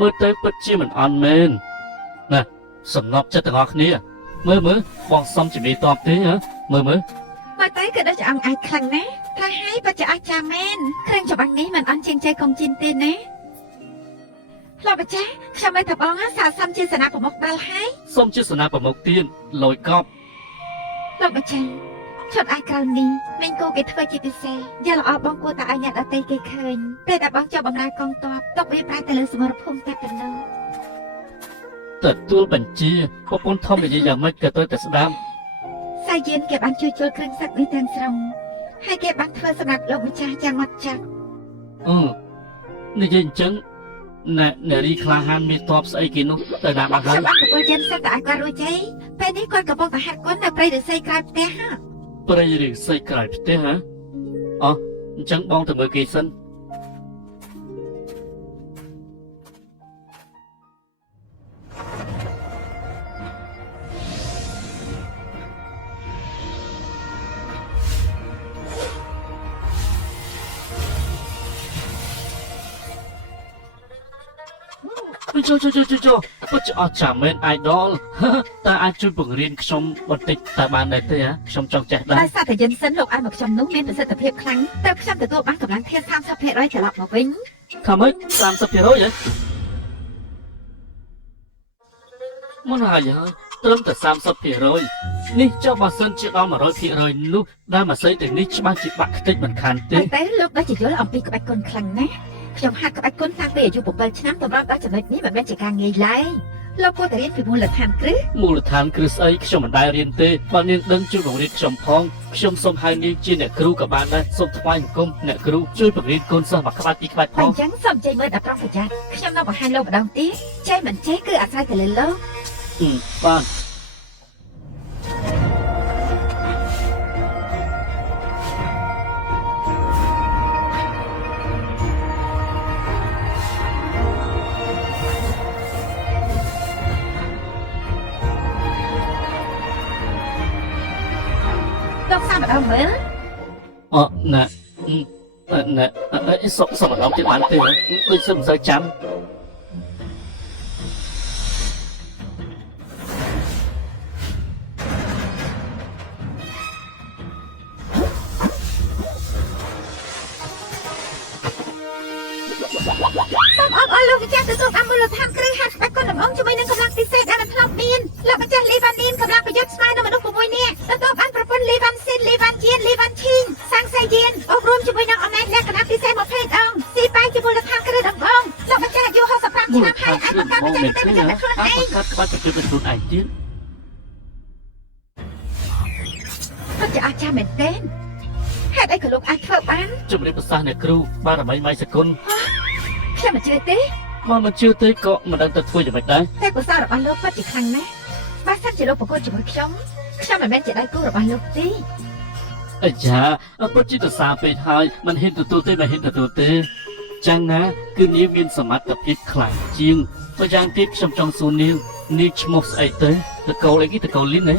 មើលទៅពិតជាមិនអន់មែនណាសំណប់ចិត្តទាំងអស់គ្នាមើលបងសំជាមេតបទេហ៎មើលមើលទៅក៏ដូចជាអង្គអាចខ្លាំងណាស់ថាហើយពិតជាអស្ចារ្យមែនគ្រឿងច្បាំងនេះមិនអន់ជាងជ័យកុំជីនទេណាលោកម្ចាស់ខ្ញុំមិនថាបងសាសំជាសេនាប្រមុខដល់ហើយសូមជាសេនាប្រមុខទៀតលយកប់លោកម្ចាស់ឈុតអាយក្រៅនេះមិញគូគេធ្វើជាពិសេសយ៉ាល្អបងគួរតែឲ្យអ្នកដទៃគេឃើញពេលដែលបងចុះបម្រើកងទ័ពទុកវាប្រែទៅលើសមរភូមិតែប៉ុណ្ណោះទទួលបញ្ជាប្រពន្ធធំនិយាយយ៉ាងម៉េចក៏ត្រូវតែស្ដាប់សាយានគេបានជួយចូលគ្រឿងសឹកនេះទាំងស្រុងហើយគេបានធ្វើសម្រាប់លោកម្ចាស់យ៉ាងម៉ត់ចត់និយាយអញ្ចឹងនារីក្លាហានមានតបស្អីគេនោះទៅណាបាត់ហើយខ្ញុំអរគុណជាសិតតែឲ្យគាត់រួចទេពេលនេះគាត់កំពុងតែហាត់គុននៅព្រៃឫស្សីក្រោយផ្ទះព្រៃឫស្សីក្រោយផ្ទះហ៎អញ្ចឹងបងទៅមើលគេសិនចូលពិតជាអស្ចារ្យមែន idol តើអាចជួយបង្រៀនខ្ញុំបន្តិចតើបានដែរទេខ្ញុំចង់ចេះដែរដោយសារតែយិនសិនលោកឲ្យមកខ្ញុំនោះមានប្រសិទ្ធភាពខ្លាំងតែខ្ញុំទទួលបានកម្លាំងធាន 30% ត្រឡប់មកវិញថាម៉េច 30% ហ៎មុនហើយត្រឹមតែ 30% នេះចុះបើសិនជាដល់ 100% នោះដែលម៉ាស៊ីនទាំងនេះច្បាស់ជាបាក់ខ្ទេចមិនខានទេតែលោកដែលជាយល់អំពីក្បាច់គុនខ្លាំងណាស់ខ្ញុំហាត់ក្បាច់គុនតាំងពីអាយុ7ឆ្នាំតម្រូវដល់ចំណុចនេះមិនមែនជាការងាយឡើយលោកគួរតែរៀនពីមូលដ្ឋានគ្រឹះស្អីខ្ញុំមិនដែលរៀនទេបើនាងដឹងជួយបង្រៀនខ្ញុំផងខ្ញុំសូមហៅនាងជាអ្នកគ្រូក៏បានដែរសូមថ្វាយបង្គំអ្នកគ្រូជួយបង្រៀនកូនសិស្សមកក្បាច់ពីក្បាច់ផងអញ្ចឹងសូមចេញមើលដល់ប្រុងប្រយ័ត្នខ្ញុំនឹងបង្ហាញលោកម្ដងទៀតចេះមិនចេះគឺអាស្រ័យទៅលើលោកបាទមើលណែសុំម្ដងទៀតបានទេដូចសឹមមិនសូវចាំសូមអបអរលោកម្ចាស់ទទួលបានមូលដ្ឋានគ្រឹះហាត់ក្បាច់គុនដំណងជាមួយនឹងកម្លាំងពិសេសដែលមិនធ្លាប់មានលោកម្ចាស់លីវ៉ានីនកម្លាំងប្រយុទ្ធស្មើនឹងមនុស្ស6នាក់ទទួលបានប្រពន្ធលីវ៉ាន់ស៊ីនលីវ៉ាន់ជានលីវ៉ាន់ឈីងសាំងសាយៀនអប់រំជាមួយនឹងអំណាចលក្ខណៈពិសេស20អង្គស៊ីប៉ៃជាមូលដ្ឋានគ្រឹះដំណងលោកម្ចាស់អាយុ65ឆ្នាំហើយអាចបង្កើតបច្ចេកទេសខ្លួនឯងបង្កើតក្បាច់ខ្លួនឯងទៀតពិតជាអស្ចារ្យមែនទេហេតុអីក៏លោកអាចធ្វើបានជំរាបប្រសាសន៍អ្នកគ្រូបារមីម៉ៃសគុណខ្ញុំមិនជឿទេបើមិនជឿទេក៏មិនដឹងទៅធ្វើយ៉ាងម៉េចដែរតែកុសលរបស់លោកពិតជាខ្លាំងណាស់បើសិនជាលោកប្រកួតជាមួយខ្ញុំមិនមែនជាដៃគូរបស់លោកទេអាចាពិតជាទសាពេកហើយមិនហ៊ានទទួលទេចាំងណាគឺនាងមានសមត្ថភាពខ្លាំងជាងបើយ៉ាងទៀតខ្ញុំចង់សួរនាងឈ្មោះស្អីទៅតកូលអីគេតកូលលីនណា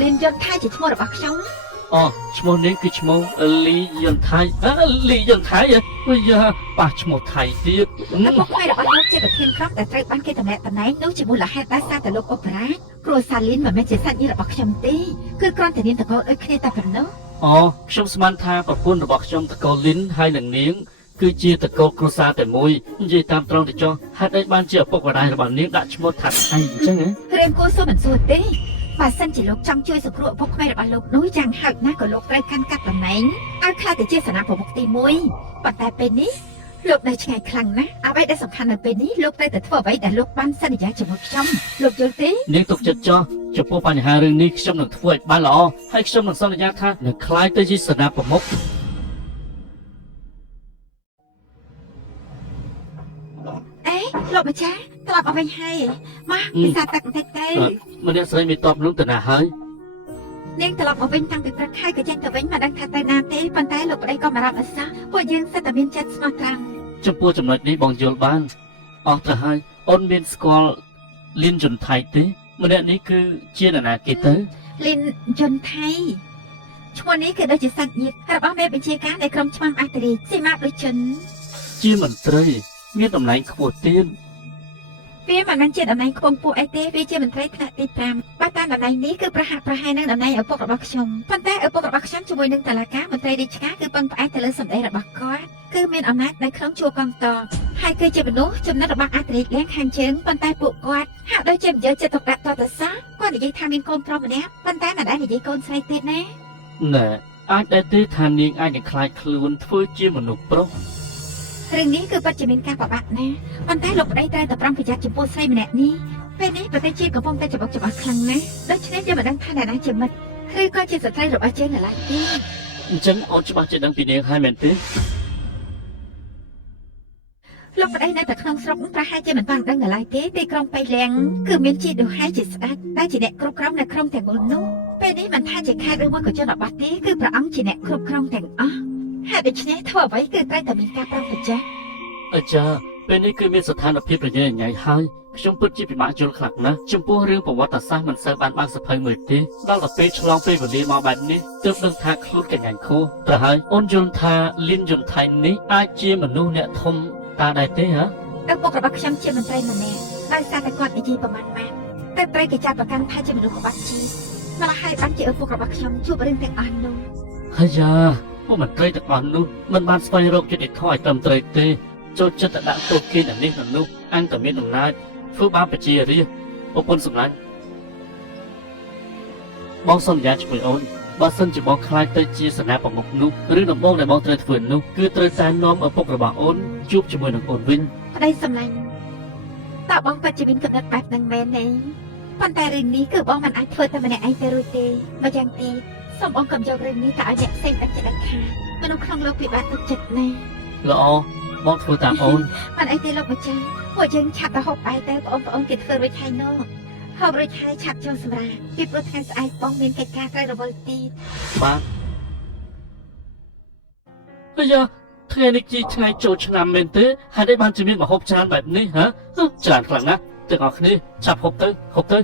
លីនយន្តថៃជាឈ្មោះរបស់ខ្ញុំឈ្មោះនេះគឺឈ្មោះលីយន្តថៃលីយន្តថៃយ៉ាប៉ះឈ្មោះថៃទៀតមកផ្នែករបស់លោកជាប្រធានក្រុមដែលត្រូវបានគេតំណែងនោះជាមូលហេតុដែលសារតែលោកអូប៉េរ៉ាគ្រួសារលីនមិនមែនជាសាច់ញាតិរបស់ខ្ញុំទេគឺគ្រាន់តែនាងតកូលដូចគ្នាតែប៉ុណ្ណោះខ្ញុំស្មានថាប្រពន្ធរបស់ខ្ញុំតកូលលីនហើយនឹងនាងគឺជាតកូលគ្រួសារតែមួយនិយាយតាមត្រង់ទៅចុះហេតុអីបានជាឪពុកម្ដាយរបស់នាងដាក់ឈ្មោះថាថៃអញ្ចឹងរៀនគួរសួរមិនសួរទេបើសិនជាលោកចង់ជួយសង្គ្រោះឪពុកក្មេងរបស់លោកនោះយ៉ាងហោចណាស់ក៏លោកត្រូវកាន់កាប់តំណែងឲ្យខ្លាចទៅជាសេនាប្រមុខទី1ប៉ុន្តែពេលនេះលោកនៅឆ្ងាយខ្លាំងណាស់អ្វីដែលសំខាន់នៅពេលនេះលោកត្រូវតែធ្វើអ្វីដែលលោកបានសន្យាជាមួយខ្ញុំលោកយល់ទេនាងទុកចិត្តចោះចំពោះបញ្ហារឿងនេះខ្ញុំនឹងធ្វើឲ្យបានល្អហើយខ្ញុំនឹងសន្យាថានឹងខ្លាយទៅជាសេនាប្រមុខលោកម្ចាស់ត្រឡប់មកវិញហើយមកពិសាទឹកបន្តិចទៅម្នាក់ស្រីមានតបនោះទៅណាហើយនាងត្រឡប់មកវិញតាំងពីព្រឹកហើយក៏ចេញទៅវិញមិនដឹងថាទៅណាទេប៉ុន្តែលោកប្តីក៏មិនរាប់អសោះពួកយើងសិតតែមានចិត្តស្មោះត្រង់ចំពោះចំណុចនេះបងយល់បានអស់ទៅហើយអូនមានស្គាល់លីនយន្តថៃទេម្នាក់នេះគឺជានរណាគេទៅលីនយន្តថៃឈ្មោះនេះគឺដូចជាសាច់ញាតិរបស់មេបញ្ជាការនៃក្រុមឆ្មាំអន្តរីសីមាដូចជនជាមន្ត្រី មានតំណែងខ្ពស់ទៀត វាមិនមែនជាតំណែងខ្ពង់ពួកអីទេវាជាមន្ត្រីថ្នាក់ទី5បើតាមតំណែងនេះគឺប្រហាក់ប្រហែលនឹងតំណែងឪពុករបស់ខ្ញុំប៉ុន្តែឪពុករបស់ខ្ញុំជាមួយនឹងតុលាការមន្ត្រីរាជការគឺពឹងផ្អែកទៅលើសម្ដីរបស់គាត់គឺមានអំណាចនៅក្នុងជួរកងទ័ពហើយគឺជាមនុស្សចំណិតរបស់អធិរាជលៀងខាងជើងប៉ុន្តែពួកគាត់ហាក់ដូចជាមិនយកចិត្តទុកដាក់តទៅសោះគាត់និយាយថាមានកូនប្រុសម្នាក់ប៉ុន្តែមិនដែលនិយាយកូនស្រីទៀតណា ណែអាចដែរទេថានាងអាចនឹងខ្លាចខ្លួនធ្វើជាមនុស្សប្រុស រឿងនេះគឺពិតជាមានការពិបាកណាស់ប៉ុន្តែលោកប្តីត្រូវតែប្រុងប្រយ័ត្នចំពោះស្រីម្នាក់នេះពេលនេះប្រទេសជាតិកំពុងតែច្បុកច្បល់ខ្លាំងណាស់ដូច្នេះយើងមិនដឹងថាអ្នកណាជាមិត្តឬក៏ជាសត្រូវរបស់យើងនៅឡើយទេ អញ្ចឹងអូនច្បាស់ជាដឹងពីនាងហើយមែនទេ លោកប្តីនៅតែក្នុងស្រុកប្រហែលជាមិនបានដឹងនៅឡើយទេទីក្រុងបៃលៀងគឺមានជីដូហែជាស្ដេចដែលជាអ្នកគ្រប់គ្រងនៅក្នុងទាំងមូលនោះពេលនេះមិនថាជាខេត្តឬមួយក៏ជនបទទេគឺព្រះអង្គជាអ្នកគ្រប់គ្រងទាំងអស់ហេតុដូច្នេះធ្វើអ្វីគឺត្រូវតែមានការប្រុងប្រយ័ត្ន អាចារ្យពេលនេះគឺមានស្ថានភាពប្រញ៉េញ៉ៃហើយខ្ញុំពិតជាពិបាកយល់ខ្លាំងណាស់ចំពោះរឿងប្រវត្តិសាស្ត្រមិនសូវបានបើកសភៅមើលទេដល់តែពេលឆ្លងពេលវេលាមកបែបនេះទើបដឹងថាខ្លួនកញ្ញាខូប្រហើយអូនយល់ថាលៀនយន្តថៃនេះអាចជាមនុស្សអ្នកធំតាដែរទេហ៎ ឪពុករបស់ខ្ញុំជាមន្ត្រីម្នាក់ដោយសារតែគាត់និយាយប្រមាណម៉ាត់តែត្រូវគេចាត់ប្រកាន់ថាជាមនុស្សក្បត់ជីម្ល៉េះហើយបានជាឪពុករបស់ខ្ញុំជួបរឿងទាំងអស់នោះ ហើយយ៉ាពួកមន្ត្រីទាំងអស់នោះមិនបានស្វែងរកយុត្តិធម៌ឲ្យត្រឹមត្រូវទេចូលចិត្តតែដាក់ទោសគេដល់នេះដល់នោះអញតែមានអំណាចធ្វើបាបប្រជារាស្ត្រប្រពន្ធសម្លាញ់បងសន្យាជាមួយអូនបើសិនជាបងខ្លាចទៅជាសេនាប្រមុខនោះឬដំបងដែលបងត្រូវធ្វើនោះគឺត្រូវតែនាំឪពុករបស់អូនជួបជាមួយនឹងអូនវិញ ប្តីសម្លាញ់តើបងពិតជាមានគំនិតបែបហ្នឹងមែនទេប៉ុន្តែរឿងនេះគឺបងមិនអាចធ្វើតែម្នាក់ឯងទៅរួចទេម្យ៉ាងទៀតសូមបងកុំយករឿងនេះទៅឲ្យអ្នកផ្សេងដឹងជាដាច់ខាតមនុស្សក្នុងលោកពិបាកទឹកចិត្តណាស់ ល្អបងធ្វើតាមអូន មិនអីទេលោកម្ចាស់ពួកយើងឆាប់ទៅហូបបាយទៅបងប្អូនគេធ្វើរួចហើយនោះហូបរួចហើយឆាប់ចូលសម្រាប់ពីព្រោះថ្ងៃស្អែកបងមានកិច្ចការត្រូវរវល់ទៀត បាទអាយ៉ាថ្ងៃនេះជាថ្ងៃចូលឆ្នាំមែនទេហើយđâyបានជាមានម្ហូបច្រើនបែបនេះហ៎ច្រើនខ្លាំងណាស់ទាំងអស់គ្នាចាប់ហូបទៅហូបទៅ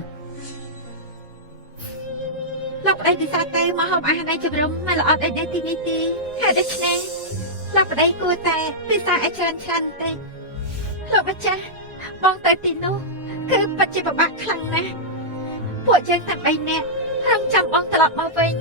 លោកប្តីពិសាទៅមកហូបអាហារដែលជំរុំមិនល្អអត់អីដែរទីនេះទេហើយដូច្នេះលោកប្តីគួរតែពិសាឲ្យច្រើនទេលោកម្ចាស់បងទៅទីនោះគឺពិតជាពិបាកខ្លាំងណាស់ពួកយើងទាំង3នាក់រងចាំបងត្រឡប់មកវិញ